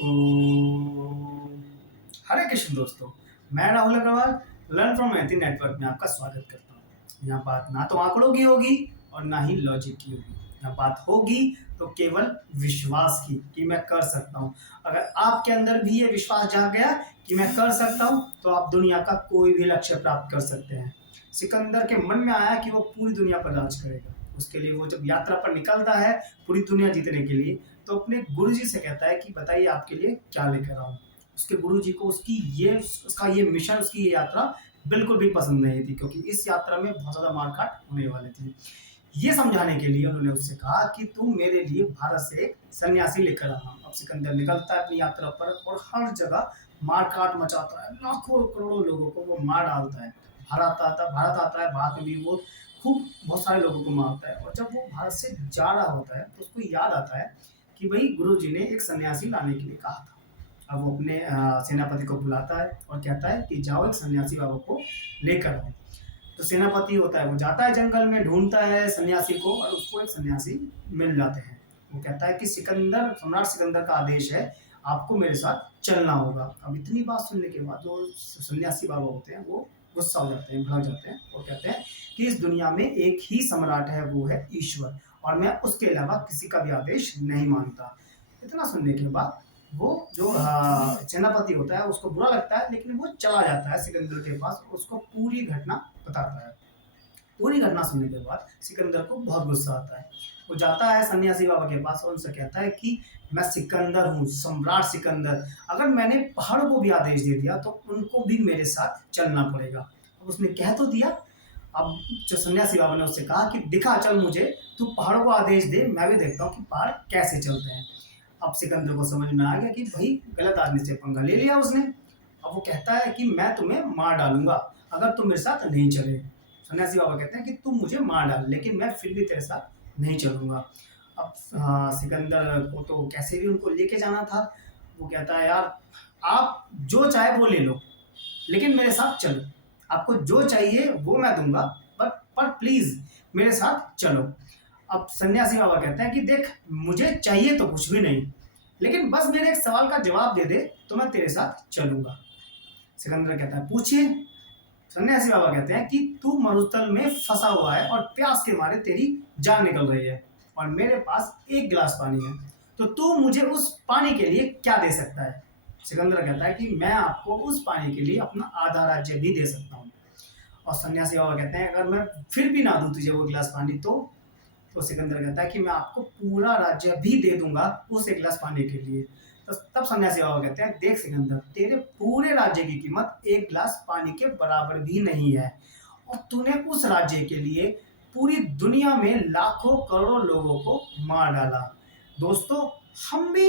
ओम। हरे कृष्ण दोस्तों, मैं Rahul Agarwal learn from मैथी नेटवर्क में आपका स्वागत करता हूँ। यहाँ बात ना तो आंकड़ों की होगी और ना ही लॉजिक की होगी। यहाँ बात होगी तो केवल विश्वास की कि मैं कर सकता हूँ। अगर आपके अंदर भी ये विश्वास जाग गया कि मैं कर सकता हूँ तो आप दुनिया का कोई भी लक्ष्य प्राप्त कर सकते हैं। सिकंदर के मन में आया कि वो पूरी दुनिया पर राज करेगा। उसके लिए वो जब यात्रा पर निकलता है पूरी दुनिया जीतने के लिए, तो अपने गुरुजी से कहता है कि बताइए आपके लिए क्या लेकर आऊं। उसके गुरुजी को उसका ये मिशन, उसकी ये यात्रा बिल्कुल भी पसंद नहीं थी, क्योंकि इस यात्रा में बहुत ज्यादा मारकाट होने वाली थी। ये समझाने के लिए उन्होंने उससे कहा कि तू मेरे लिए भारत से एक सन्यासी लेकर आना। अब सिकंदर निकलता है अपनी यात्रा पर और हर जगह मारकाट मचाता है, लाखों करोड़ों लोगों को वो मार डालता है। भारत आता है, भारत में भी वो खूब बहुत सारे लोगों को मारता है। और जब वो भारत से जा रहा होता है तो उसको याद आता है कि भाई गुरु जी ने एक सन्यासी लाने के लिए कहा था। अब वो अपने सेनापति को बुलाता है और कहता है कि जाओ एक सन्यासी बाबा को लेकर आओ। तो सेनापति होता है वो जाता है जंगल में, ढूंढता है सन्यासी को और उसको एक सन्यासी मिल जाते हैं। वो कहता है कि सम्राट सिकंदर का आदेश है, आपको मेरे साथ चलना होगा। अब इतनी बात सुनने के बाद जो सन्यासी बाबा होते हैं वो गुस्सा हो जाते हैं, भड़क जाते हैं और कहते हैं कि इस दुनिया में एक ही सम्राट है, वो है ईश्वर, और मैं उसके अलावा किसी का भी आदेश नहीं मानता। इतना सुनने के बाद वो जो सेनापति होता है उसको बुरा लगता है, लेकिन वो चला जाता है सिकंदर के पास और उसको पूरी घटना बताता है। पूरी घटना सुनने के बाद सिकंदर को बहुत गुस्सा आता है। वो जाता है सन्यासी बाबा के पास और उनसे कहता है कि मैं सिकंदर हूँ, सम्राट सिकंदर। अगर मैंने पहाड़ को भी आदेश दे दिया तो उनको भी मेरे साथ चलना पड़ेगा। अब उसने कह तो दिया। अब जो सन्यासी बाबा ने उससे कहा कि दिखा चल मुझे, तू पहाड़ों को आदेश दे, मैं भी देखता हूँ कि पहाड़ कैसे चलते हैं। अब सिकंदर को समझ में आ गया कि भाई गलत आदमी से पंगा ले लिया उसने। अब वो कहता है कि मैं तुम्हें मार डालूंगा अगर तुम मेरे साथ नहीं चले। सन्यासी बाबा कहते हैं कि तुम मुझे मार डाल, लेकिन मैं फिर भी तेरे साथ नहीं चलूंगा। अब सिकंदर को तो कैसे भी उनको लेके जाना था। वो कहता है यार, आप जो चाहे वो ले लो, लेकिन मेरे साथ चलो। आपको जो चाहिए वो मैं दूंगा, पर प्लीज मेरे साथ चलो। अब सन्यासी बाबा कहते हैं कि देख, मुझे चाहिए तो कुछ भी नहीं, लेकिन बस मेरे एक सवाल का जवाब दे दे तो मैं तेरे साथ चलूंगा। सिकंदर कहता है पूछिए। सन्यासी बाबा कहते हैं कि तू मरुस्थल में फंसा हुआ है और प्यास के मारे तेरी जान निकल रही है और मेरे पास एक गिलास पानी है, तो तू मुझे उस पानी के लिए क्या दे सकता है। सिकंदर कहता है कि मैं आपको उस पानी के लिए अपना आधा राज्य भी दे सकता हूँ। और सन्यासी बाबा कहते हैं अगर मैं फिर भी ना दूं तुझे वो गिलास पानी तो सिकंदर कहता है कि मैं आपको पूरा राज्य भी दे दूंगा उस एक गिलास पानी के लिए। तो तब सन्यासी बाबा कहते हैं देख सिकंदर, तेरे पूरे राज्य की कीमत एक गिलास पानी के बराबर भी नहीं है, और तूने उस राज्य के लिए पूरी दुनिया में लाखों करोड़ों लोगों को मार डाला। दोस्तों, हम भी